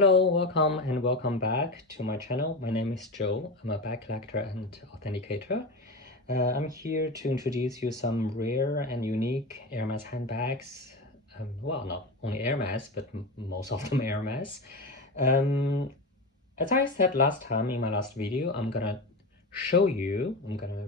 Hello, welcome back to my channel. My name is Joe. I'm a bag collector and authenticator. I'm here to introduce you some rare and unique Hermes handbags. Well, not only Hermes, but most of them Hermes. As I said last time in my last video, I'm gonna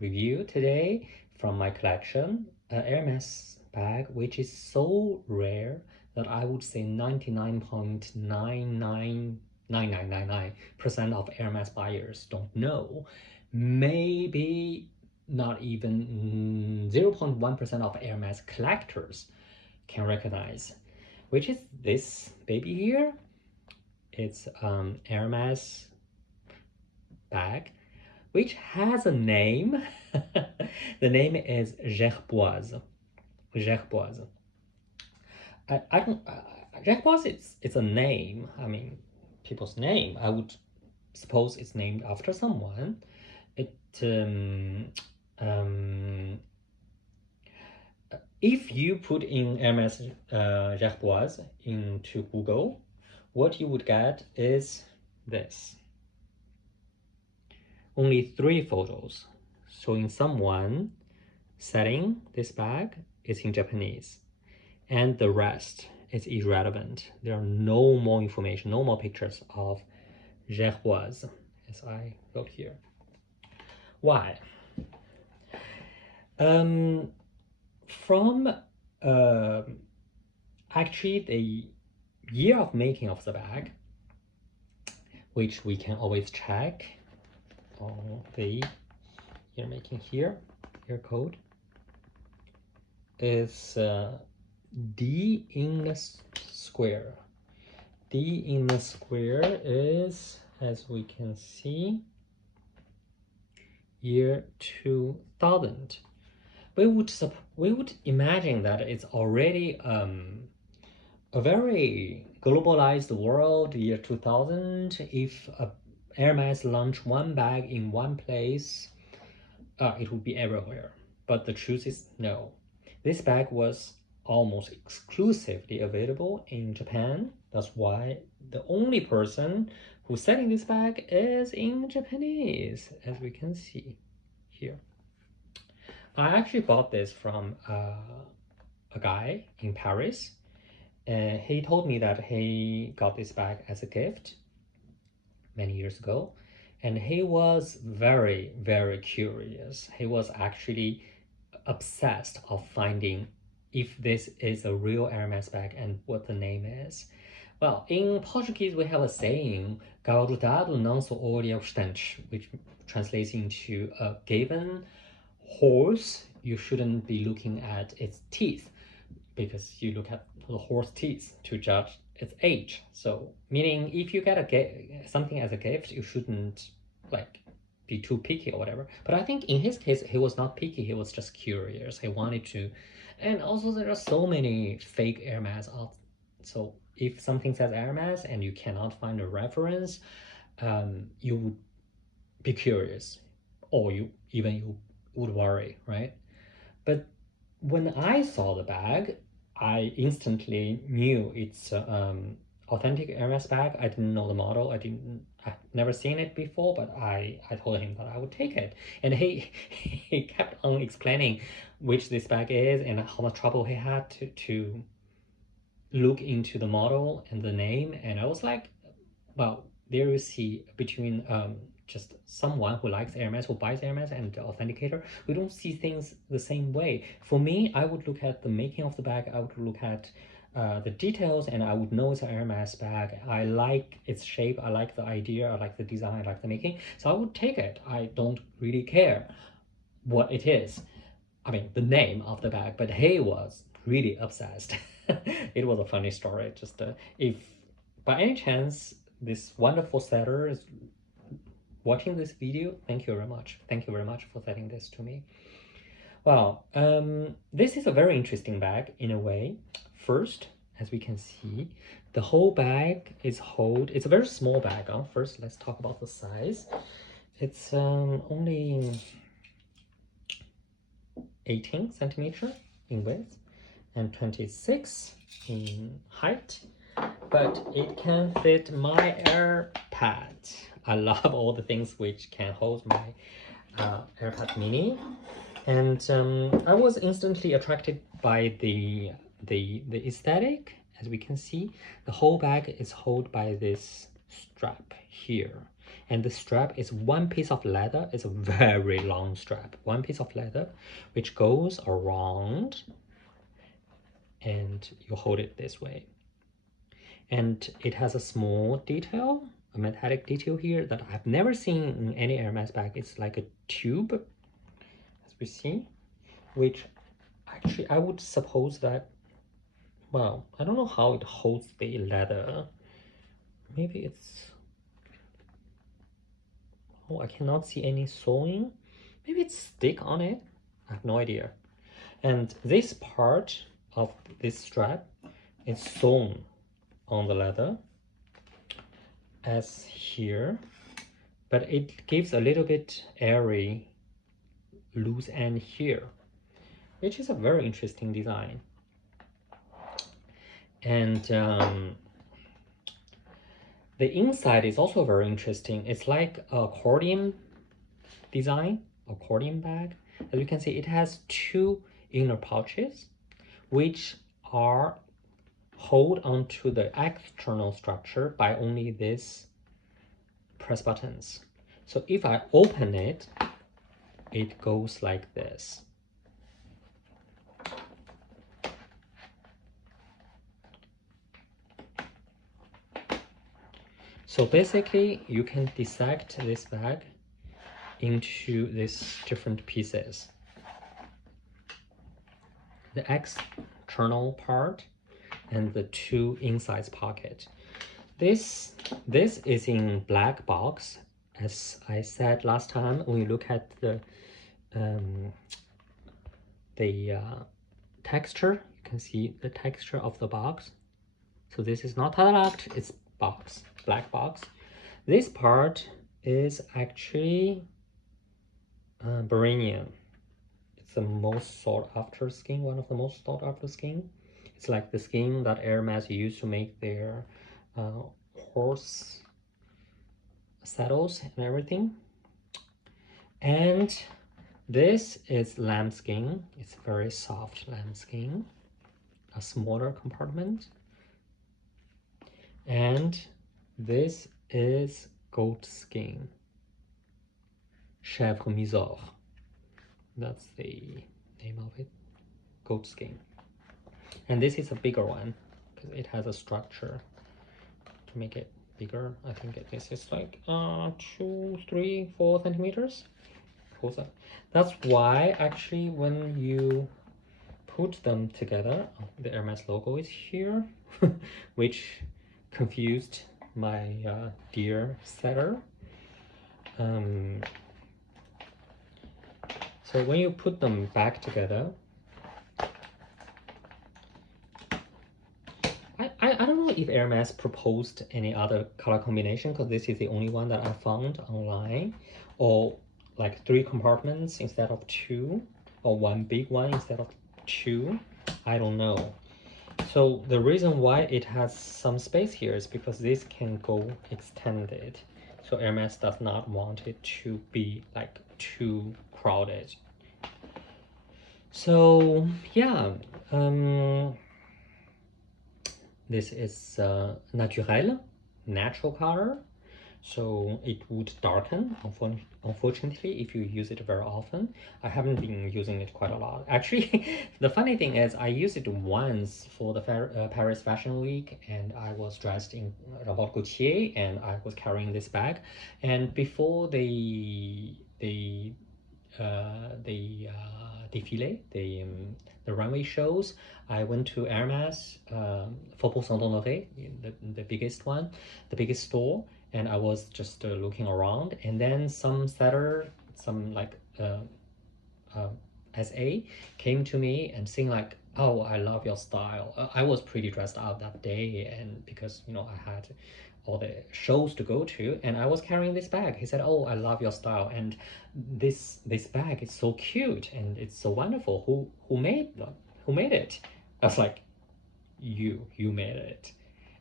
review today from my collection a Hermes bag which is so rare that I would say 99.999999% of Hermes buyers don't know. Maybe not even 0.1% of Hermes collectors can recognize, which is this baby here. It's Hermes bag, which has a name. The name is Jerboise. Jerboise. I don't. Jerboise. It's a name. I mean, people's name. I would suppose it's named after someone. If you put in Hermes Jerboise into Google, what you would get is this. Only 3 photos showing someone selling this bag is in Japanese, and the rest is irrelevant. There are no more information, no more pictures of Jerboise, as I wrote here. Why? From actually the year of making of the bag, which we can always check on the year making here, year code is D in the square. D in the square is, as we can see, year 2000. We would imagine that it's already a very globalized world, year 2000. If Hermes launched one bag in one place, it would be everywhere. But the truth is no. This bag was almost exclusively available in Japan. That's why the only person who's selling this bag is in Japanese, as we can see here. I actually bought this from a guy in Paris. He told me that he got this bag as a gift many years ago, and he was very, very curious. He was actually obsessed of finding if this is a real Hermes bag and what the name is. Well, in Portuguese, we have a saying, "Gaudado não só olha o estante," which translates into a given horse, you shouldn't be looking at its teeth, because you look at the horse teeth to judge its age. So meaning if you get something as a gift, you shouldn't like be too picky or whatever. But I think in his case, he was not picky, he was just curious. He wanted to. And also there are so many fake Hermes out. So if something says Hermes and you cannot find a reference, you would be curious, or you would worry, right? But when I saw the bag, I instantly knew it's authentic Hermes bag. I didn't know the model. I've never seen it before, but I told him that I would take it. And he kept on explaining which this bag is and how much trouble he had to look into the model and the name. And I was like, well, there you see between just someone who likes Hermes, who buys Hermes, and the authenticator, we don't see things the same way. For me, I would look at the making of the bag, I would look at the details, and I would know it's a Hermes bag. I like its shape, I like the idea, I like the design, I like the making, so I would take it. I don't really care what it is, I mean the name of the bag, but he was really obsessed. It was a funny story. Just if by any chance this wonderful seller is watching this video, thank you very much. Thank you very much for sending this to me. Well, this is a very interesting bag in a way. First, as we can see, the whole bag is it's a very small bag. First, let's talk about the size. It's only 18 centimeter in width and 26 in height. but it can fit my AirPad. I love all the things which can hold my AirPad Mini, and I was instantly attracted by the aesthetic. As we can see, the whole bag is held by this strap here, and the strap is one piece of leather. It's a very long strap, one piece of leather, which goes around, and you hold it this way. And it has a small detail, a metallic detail here that I've never seen in any Hermes bag. It's like a tube, as we see, which actually I would suppose that, well, I don't know how it holds the leather. Maybe it's, oh, I cannot see any sewing. Maybe it's stick on it. I have no idea. And this part of this strap is sewn on the leather as here, but it gives a little bit airy loose end here, which is a very interesting design. And the inside is also very interesting. It's like a accordion design, accordion bag. As you can see, it has two inner pouches, which are hold onto the external structure by only this press buttons. So if I open it, it goes like this. So basically, you can dissect this bag into these different pieces. The external part and the two inside pocket. This is in black box. As I said last time, when you look at the texture, you can see the texture of the box. So this is not locked, it's box, black box. This part is actually Beryllium. It's the most sought after skin, one of the most sought after skin. It's like the skin that Hermes used to make their horse saddles and everything. And this is lambskin. It's very soft lambskin, a smaller compartment. And this is goat skin, chèvre misor. That's the name of it, goat skin. And this is a bigger one because it has a structure to make it bigger. I think this is like 2, 3, 4 centimeters. That's why actually when you put them together, the Hermes logo is here, which confused my dear setter. So when you put them back together, I don't know if Hermes proposed any other color combination, because this is the only one that I found online, or like 3 compartments instead of 2, or 1 big one instead of 2. I don't know. So the reason why it has some space here is because this can go extended. So Hermes does not want it to be like too crowded. So yeah, this is naturel, natural color. So it would darken, unfortunately, if you use it very often. I haven't been using it quite a lot. Actually, the funny thing is I used it once for the Paris Fashion Week, and I was dressed in Robert Gaultier, and I was carrying this bag. And before the défilé, the runway shows, I went to Hermes, Faubourg Saint-Honoré, the biggest one, the biggest store, and I was just looking around, and then some setter, some like SA came to me and saying like, oh, I love your style. I was pretty dressed up that day, and because I had all the shows to go to, and I was carrying this bag. He said, oh, I love your style, and this bag is so cute and it's so wonderful. Who made it? I was like, you made it.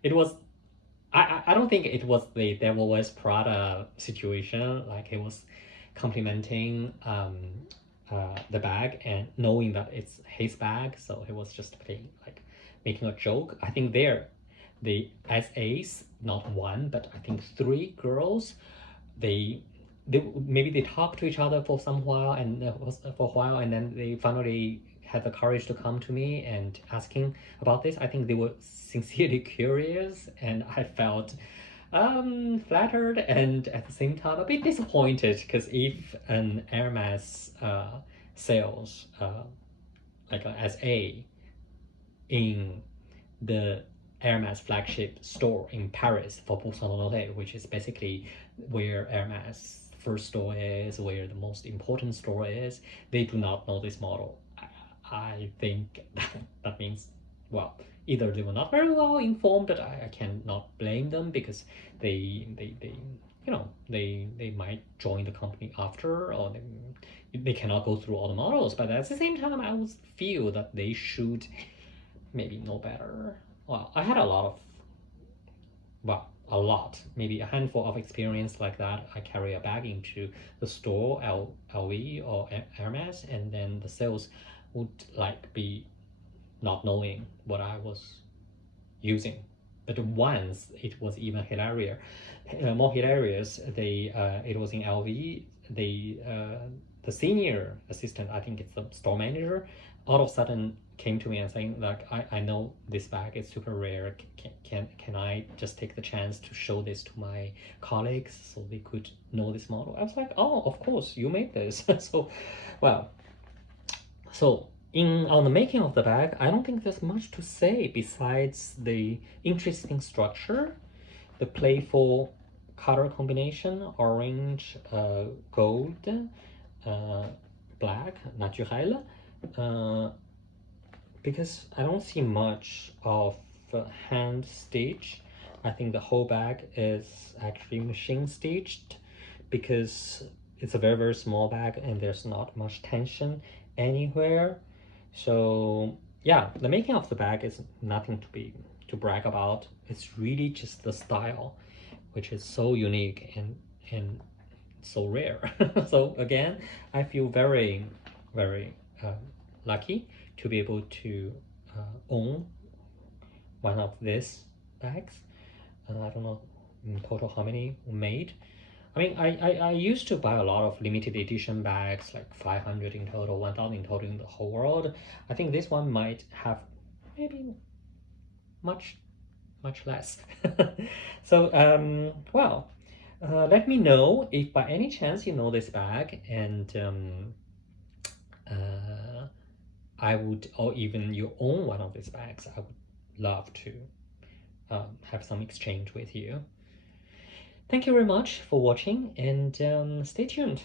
it was I don't think it was the Devil Wears Prada situation. Like he was complimenting the bag and knowing that it's his bag, so he was just playing like making a joke. I think there, the SAs, not one but I think three girls, they maybe they talked to each other for some while and for a while, and then they finally had the courage to come to me and asking about this. I think they were sincerely curious, and I felt flattered and at the same time a bit disappointed, because if an Hermes sales like a SA in the Hermes flagship store in Paris, Faubourg Saint-Honoré, which is basically where Hermes first store is, where the most important store is, they do not know this model. I think that means, well, either they were not very well informed, but I cannot blame them, because they you know, they might join the company after, or they cannot go through all the models. But at the same time, I would feel that they should maybe know better. Well, I had a lot of, well, a lot, maybe a handful of experience like that. I carry a bag into the store, LV or Hermes, and then the sales would like be not knowing what I was using. But once it was even hilarious, more hilarious. They it was in LV. They the senior assistant, I think it's the store manager, all of a sudden came to me and saying like, I know this bag is super rare. Can I just take the chance to show this to my colleagues so they could know this model? I was like, oh, of course, you made this. So, well, so on the making of the bag, I don't think there's much to say besides the interesting structure, the playful color combination, orange, gold, uh, black, naturel, uh, because I don't see much of hand stitch. I think the whole bag is actually machine stitched, because it's a very, very small bag and there's not much tension anywhere. So yeah, the making of the bag is nothing to brag about. It's really just the style, which is so unique and so rare. So again, I feel very, very lucky to be able to own one of these bags. I don't know in total how many made. I mean, I used to buy a lot of limited edition bags, like 500 in total, 1000 in total in the whole world. I think this one might have maybe much, much less. So, well, let me know if by any chance you know this bag, and I would, or even you own one of these bags, I would love to have some exchange with you. Thank you very much for watching, and stay tuned.